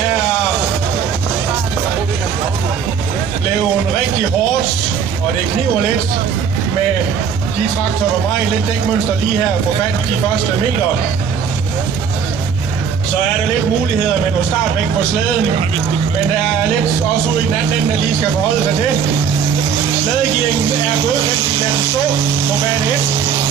er blevet rigtig hårdt, og det kniver lidt med de traktorer, der meget lidt dækmønster lige her på fat de første meter. Så er der lidt muligheder med noget startvægt på slæden, men der er lidt også ude i den anden ende, der lige skal forholde sig til. Slædegearingen er godkendt i klasse 2 på bane 1.